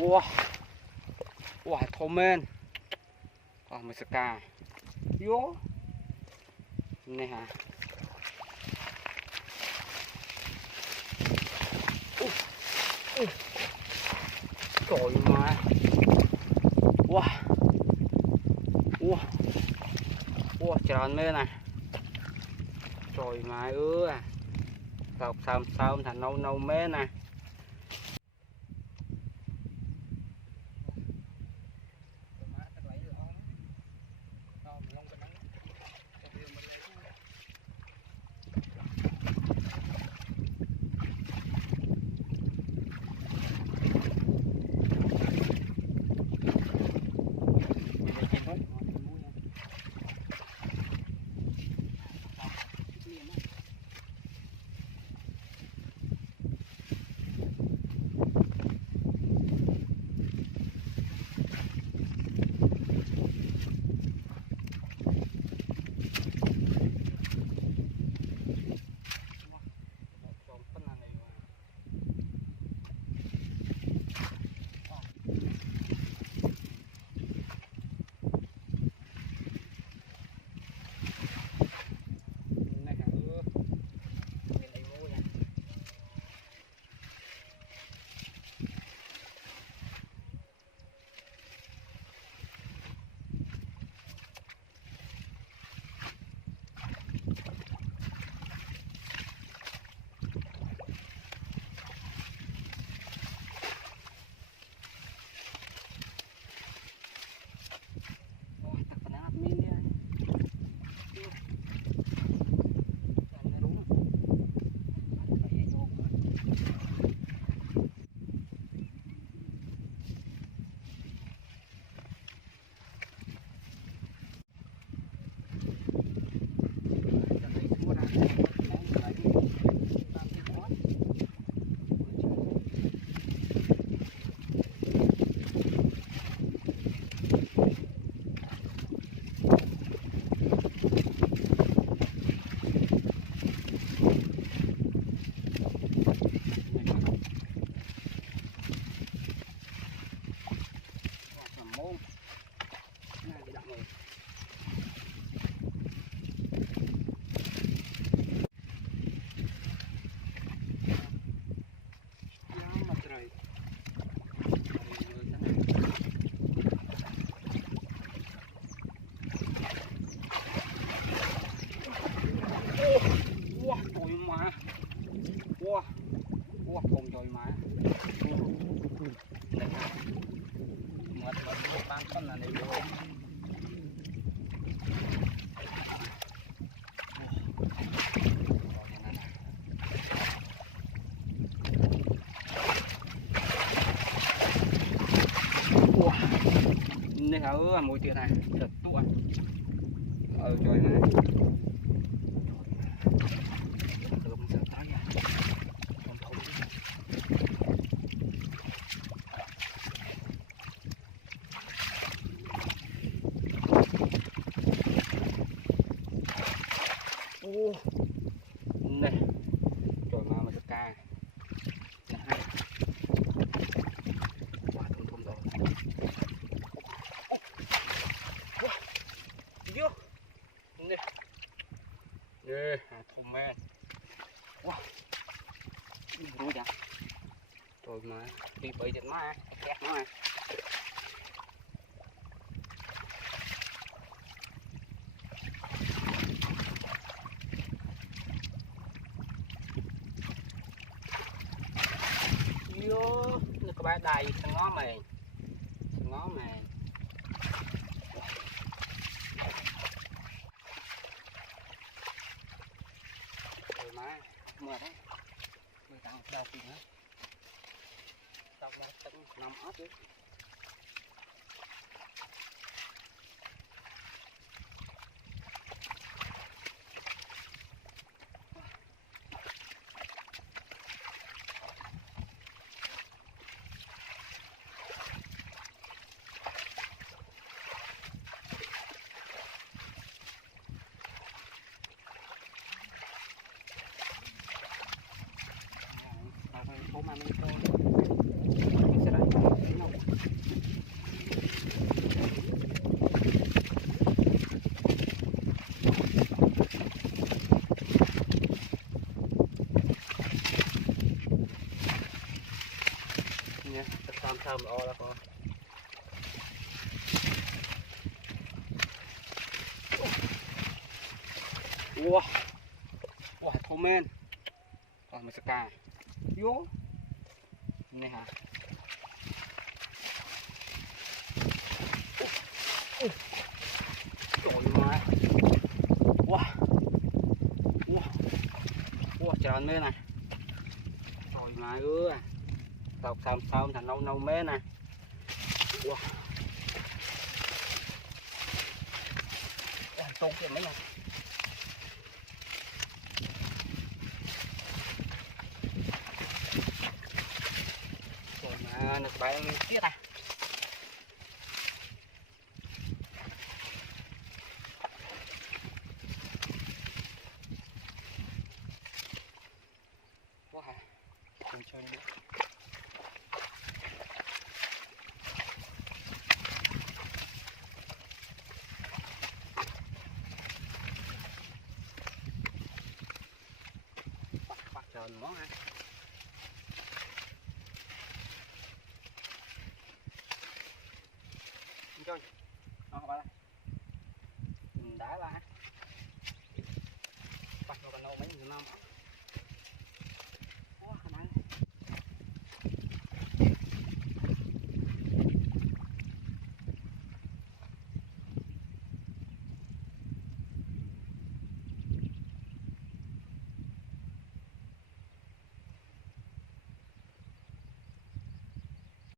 Wow, wow, thơm men. Mới sạc cà. Vô. Này hả? Trời mà. Wow. Wow. Wow, tròn lên này. Trời mà ơi. Sao thành nâu mế nè. Wow, con trời mà. Này nè. Mệt ban con là này rồi. Này hả mùi tiền này, thật tuột. Trời này. Này trời mà sạc ca này quá thơm rồi vô nè nè thơm men wow đúng chưa trời mà đi bơi trên má kẹt nó à vô nó có bãi đầy thằng ngó mày rồi má mưa đấy mưa tao đau kìa tao đã tận nằm ớt đấy mà mình sẽ lại thơm thơm o đó con. Wow, wow thô men, còn mình sẽ cài, vô, này hả? Trời ơi, wow, wow, wow tròn men này, trời mà ơi, tàu thơm thơm thành nâu nâu men này, wow, tôm kia mấy này. Rồi mà nó bay lên tiết à. Wow, cùng chơi đi. Bắt tròn món ăn.